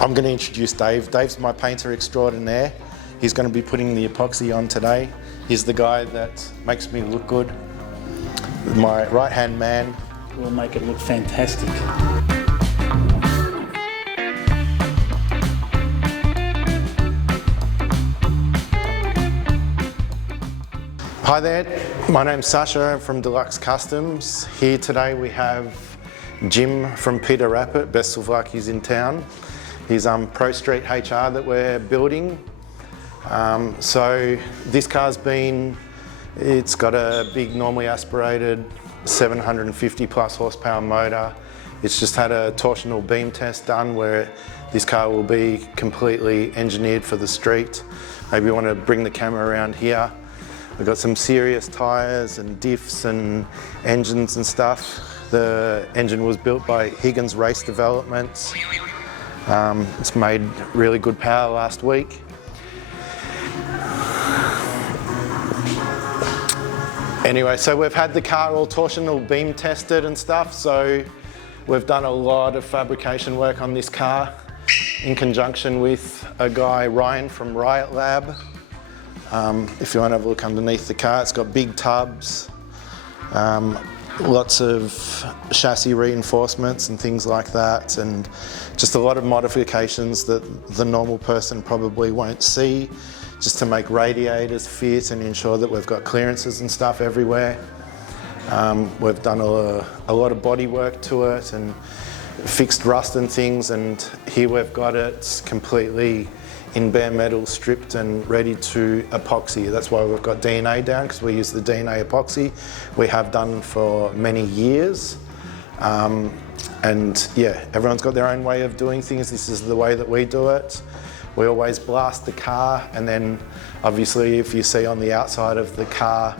I'm going to introduce Dave. Dave's my painter extraordinaire. He's going to be putting the epoxy on today. He's the guy that makes me look good. My right-hand man. We'll make it look fantastic. Hi there, my name's Sasha. I'm from Delux Kustoms. Here today we have Jim from Peter Rappert, best of luck, he's in town. He's Pro Street HR that we're building. So this car's it's got a big normally aspirated 750 plus horsepower motor. It's just had a torsional beam test done where this car will be completely engineered for the street. Maybe you want to bring the camera around here. We've got some serious tyres and diffs and engines and stuff. The engine was built by Higgins Race Developments. It's made really good power last week. Anyway, so we've had the car all torsional beam tested and stuff, so we've done a lot of fabrication work on this car in conjunction with a guy, Ryan from Riot Lab. If you want to have a look underneath the car, it's got big tubs, lots of chassis reinforcements and things like that, and just a lot of modifications that the normal person probably won't see, just to make radiators fit and ensure that we've got clearances and stuff everywhere. We've done a lot of body work to it and fixed rust and things, and here we've got it completely in bare metal, stripped and ready to epoxy. That's why we've got DNA down, because we use the DNA epoxy. We have done for many years. And yeah, everyone's got their own way of doing things. This is the way that we do it. We always blast the car, and then obviously if you see on the outside of the car,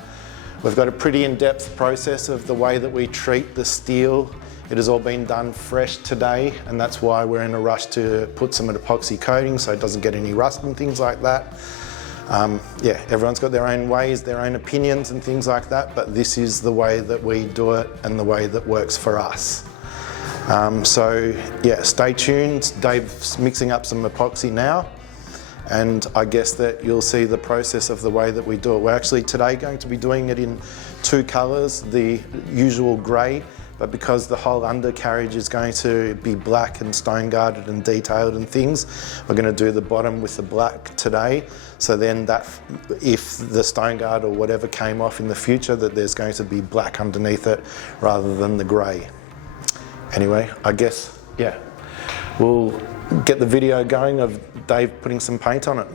we've got a pretty in-depth process of the way that we treat the steel. It has all been done fresh today, and that's why we're in a rush to put some epoxy coating so it doesn't get any rust and things like that. Yeah, everyone's got their own ways, their own opinions and things like that, but this is the way that we do it and the way that works for us. So yeah, stay tuned. Dave's mixing up some epoxy now, and I guess that you'll see the process of the way that we do it. We're actually today going to be doing it in two colours, the usual grey, but because the whole undercarriage is going to be black and stone guarded and detailed and things, we're going to do the bottom with the black today. So then that, if the stone guard or whatever came off in the future, that there's going to be black underneath it rather than the grey. Anyway, I guess, yeah, we'll get the video going of Dave putting some paint on it.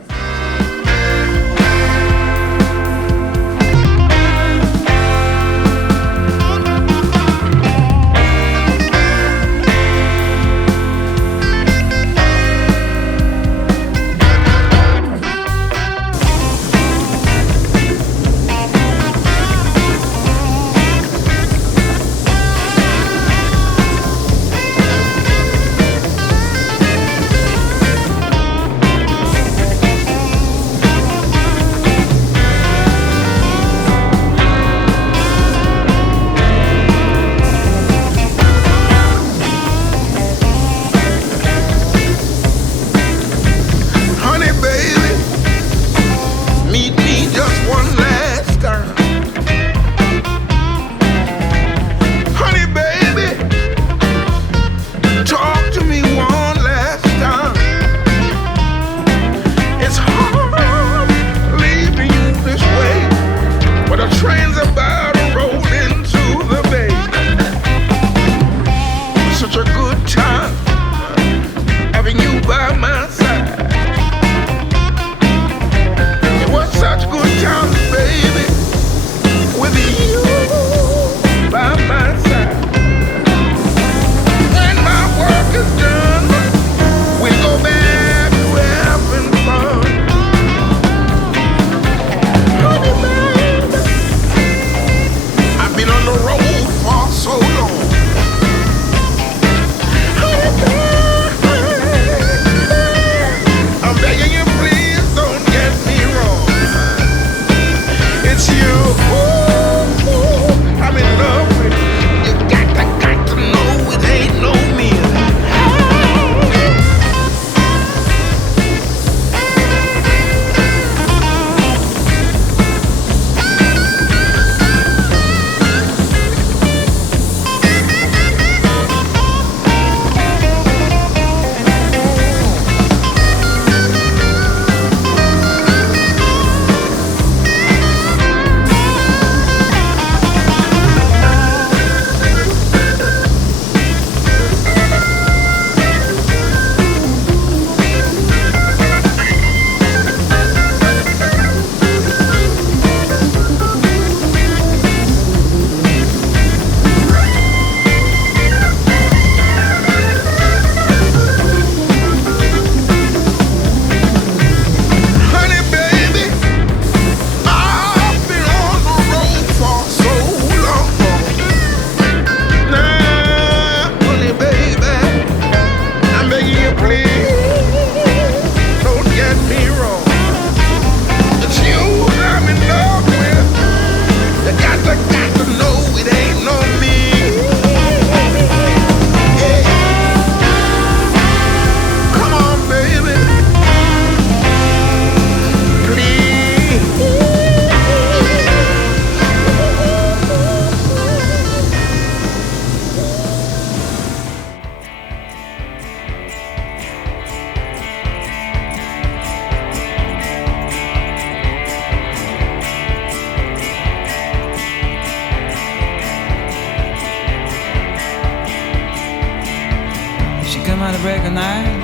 break of night,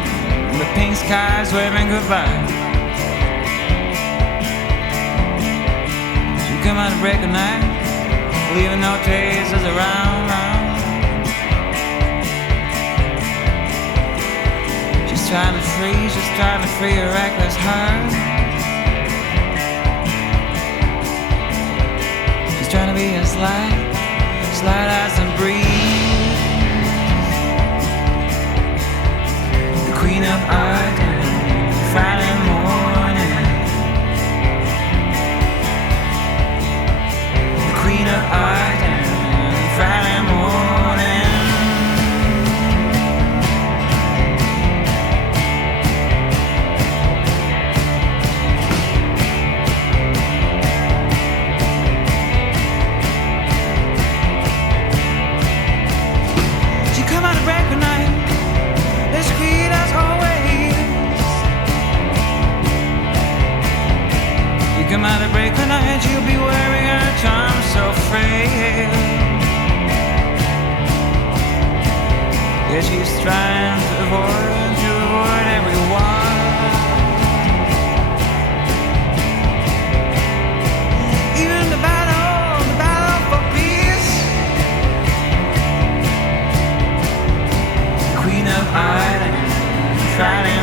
the pink skies waving goodbye. She come out to break of night, leaving no traces around. She's trying to free a reckless heart. She's trying to be as light as a breeze. The queen of art, Friday morning. The queen of art, Friday morning. She come out to break the night, discreet as always. You come out to break the night, you'll be wearing her charm so frail. Yeah, she's trying to avoid everyone. Even the battle for peace. The queen of art, Friday